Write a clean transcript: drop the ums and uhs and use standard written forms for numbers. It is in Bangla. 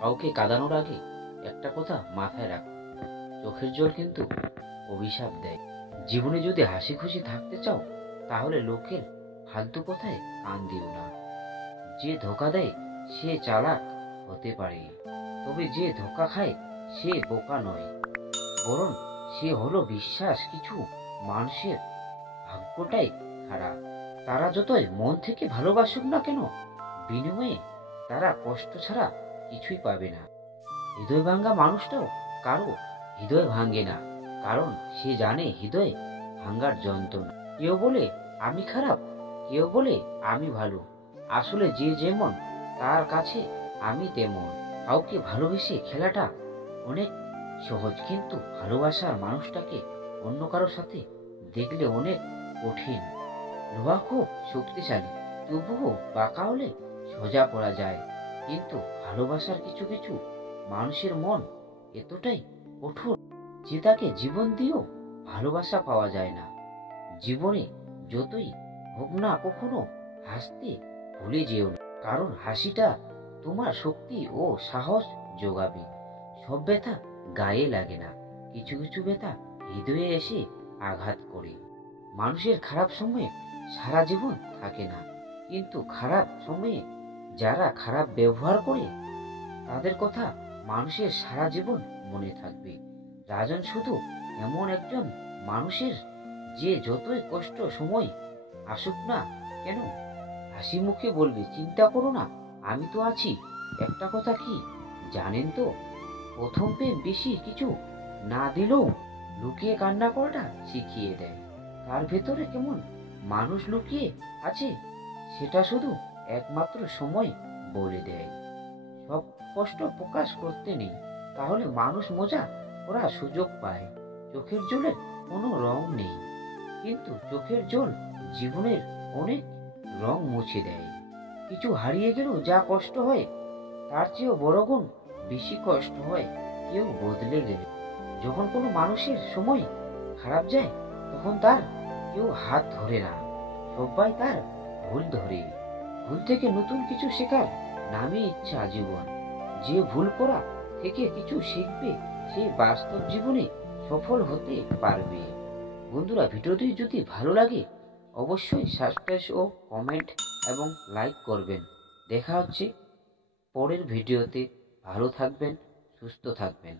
কাউকে কাঁদানোর আগে একটা কথা মাথায় রাখ, চোখের জল কিন্তু অভিশাপ দেয়। জীবনে যদি হাসি খুশি থাকতে চাও, তাহলে লোকের ফালতু কথায় কান দিও না। যে ধোকা দেয় সে চালাক হতে পারে, তবে যে ধোকা খায় সে বোকা নয়, বরং সে হলো বিশ্বাস। কিছু মানুষের ভাগ্যটাই খারাপ। তারা যতই মন থেকে ভালোবাসুক না কেন, বিনিময়ে তারা কষ্ট ছাড়া কিছুই পাবে না। হৃদয় ভাঙ্গা মানুষটাও কারো হৃদয় ভাঙে না, কারণ সে জানে হৃদয় ভাঙ্গার যন্ত্রণা। কেউ বলে আমি খারাপ, কেউ বলে আমি ভালো, আসলে যে যেমন তার কাছে আমি তেমন। কাউকে ভালোবেসে খেলাটা অনেক সহজ, কিন্তু ভালোবাসার মানুষটাকে অন্য কারোর সাথে দেখলে অনেক কঠিন। লোহা খুব শক্তিশালী, তবুও বাঁকা হলে সোজা পড়া যায়, কিন্তু ভালোবাসার কিছু কিছু মানুষের মন এতটাই কঠোর যে তাকে জীবন দিয়েও ভালোবাসা পাওয়া যায় না। জীবনে যতই হোক না, কখনো হাসতে ভুলে যেও না, কারণ হাসিটা তোমার শক্তি ও সাহস যোগাবে। সব ব্যথা গায়ে লাগে না, কিছু কিছু ব্যথা হৃদয়ে এসে আঘাত করে। মানুষের খারাপ সময়ে সারা জীবন থাকে না, কিন্তু খারাপ সময়ে যারা খারাপ ব্যবহার করে তাদের কথা মানুষের সারা জীবন মনে থাকবে। রাজন শুধু এমন একজন মানুষের যে যতই কষ্ট সময় আসুক না কেন, হাসি মুখে বলবে চিন্তা করো না, আমি তো আছি। একটা কথা কি জানেন তো, প্রথম প্রেম বেশি কিছু না দিলেও লুকিয়ে কান্না করাটা শিখিয়ে দেয়। তার ভেতরে কেমন মানুষ লুকিয়ে আছে সেটা শুধু একমাত্র সময় বলে দেয়। সব কষ্ট প্রকাশ করতে নেই, তাহলে মানুষ মজা করার সুযোগ পায়। চোখের জলের কোনো রং নেই, কিন্তু চোখের জল জীবনের অনেক রং মুছে দেয়। কিছু হারিয়ে গেলেও যা কষ্ট হয়, তার চেয়েও বড় গুণ বেশি কষ্ট হয় কেউ বদলে গেলে। যখন কোনো মানুষের সময় খারাপ যায়, তখন তার কেউ হাত ধরে না, সবাই তার ভুল ধরে। ভুল থেকে নতুন কিছু শেখার নামই ইচ্ছা আজীবন। যে ভুল করা থেকে কিছু শিখবে, সে বাস্তব জীবনে সফল হতে পারবে। বন্ধুরা, ভিডিওটি যদি ভালো লাগে অবশ্যই সাবস্ক্রাইব ও কমেন্ট এবং লাইক করবেন। দেখা হচ্ছে পরের ভিডিওতে। ভালো থাকবেন, সুস্থ থাকবেন।